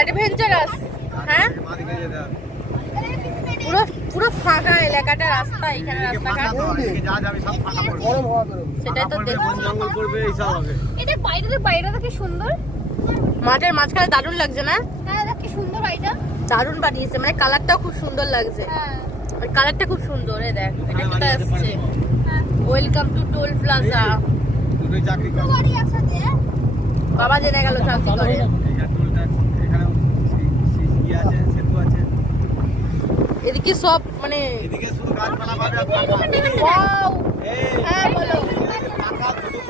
Adventurous. হ্যাঁ পুরো পুরো ফাঁকা এলাকাটা, রাস্তা এখানে রাস্তাঘাট সেটাই তো এটা বাইরে কি সুন্দর, মাঠের মাঝখানে দারুণ লাগছে না? হ্যাঁ কি সুন্দর বাড়িটা, দারুণ বানিয়েছে, মানে কালারটাও খুব সুন্দর লাগছে। কালারটা খুব সুন্দর। এই দেখ এটা কোথায় আসছে, ওয়েলকাম টু টোল প্লাজা। বাবা জেনে গেল চাকরি করে। এদিকে সব মানে হ্যাঁ বলো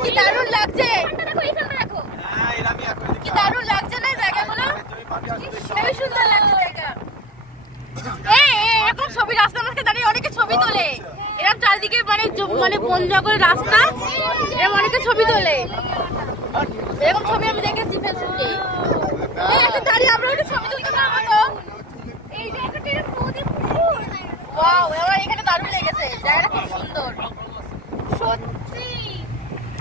কি দারুণ লাগছে, কি দারুণ লাগছে না জায়গাগুলো, খুবই সুন্দর লাগছে জায়গা। এরকম ছবি রাস্তার মাঝখানে দাঁড়িয়ে অনেকে ছবি তোলে, এরকম চারিদিকে মানে মানে বন জঙ্গলের রাস্তা, এরকম অনেকে ছবি তোলে। এরকম ছবি আমি দেখেছি ফেসবুকে। একটা দাঁড়িয়ে আমরা একটা ছবি তুলতে পারবো তো? এই জায়গাটা নদী ওয়াও, আমার এখানে দারুণ লেগেছে, জায়গাটা খুব সুন্দর। সত্যি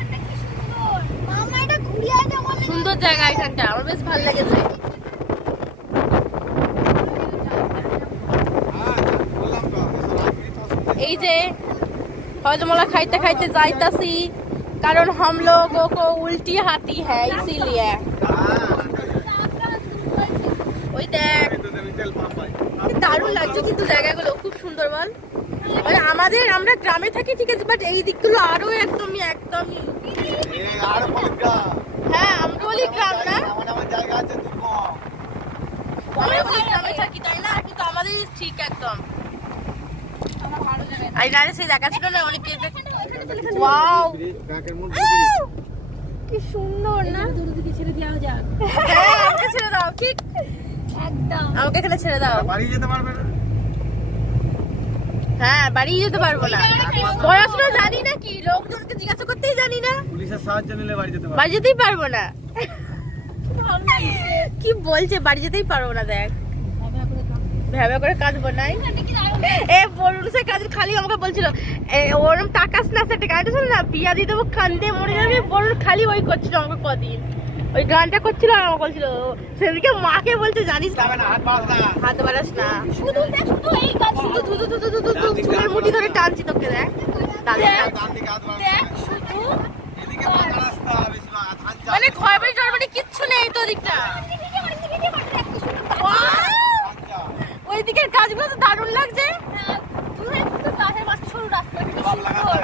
এটা কি সুন্দর, মামা এটা ঘুরিয়ে আয় যেমন সুন্দর জায়গা এখানটা, আমার বেশ ভালো লেগেছে। এই যে হজমলা খাইতে খাইতে যাইতাছি, কারণ हम लोगों को उल्टी आती है इसीलिए। ওই দেখ দারুণ লাগছে কিন্তু জায়গাগুলো খুব সুন্দর বল। মানে আমরা গ্রামে থাকি ঠিক আছে, বাট এই দিকগুলো আরো একদমই হ্যাঁ আমরোলি গ্রাম না, আমরা গ্রামে থাকি তাই না, কিন্তু আমাদের ঠিক একদম। আরে সেই দেখা ছিল না অনেক, ওয়াও কি সুন্দর না, দুদিকে ছেড়ে দেওয়া যাক। হ্যাঁ আমাকে ছেড়ে দাও, ঠিক একদম আমাকে এখানে ছেড়ে দাও। বাড়ি যেতে পারবে না? হ্যাঁ বাড়ি যেতে পারবো না, পড়াশোনা জানি না, কি লোকজনকে জিজ্ঞাসা করতেই জানি না, পুলিশের সাহায্য নিলে বাড়ি যেতে পারবে। বাড়ি যেতেই পারবো না। কি বলছে বাড়ি যেতেই পারবো না, দেখ ভেবে করে কাঁদবো নাই। এ বলুন সে কাজ খালি আমাকে বলছিল ওরম টাকাস না, সেটা গানটা শোনো না, বিয়া দিয়ে দেবো কান্দে মরে যাবে, বলুন খালি ওই করছিল আমাকে কদিন, ওই গানটা করছিল আর আমাকে বলছিল, সেদিকে মাকে বলছে জানিস হাত বাড়াস না, শুধু দেখ, শুধু এই কাজ, শুধু ধুধু ধুধু ধুধু ধুধু চুলের মুঠি ধরে টানছি তোকে, দেখ দেখ শুধু মানে ঘর বাড়ি টর বাড়ি কিচ্ছু নেই তো দিকটা। ওই দিকের গাছগুলো তো দারুণ লাগছে। তুই তো কাঠের মাঝে সরু রাস্তা কি সুন্দর।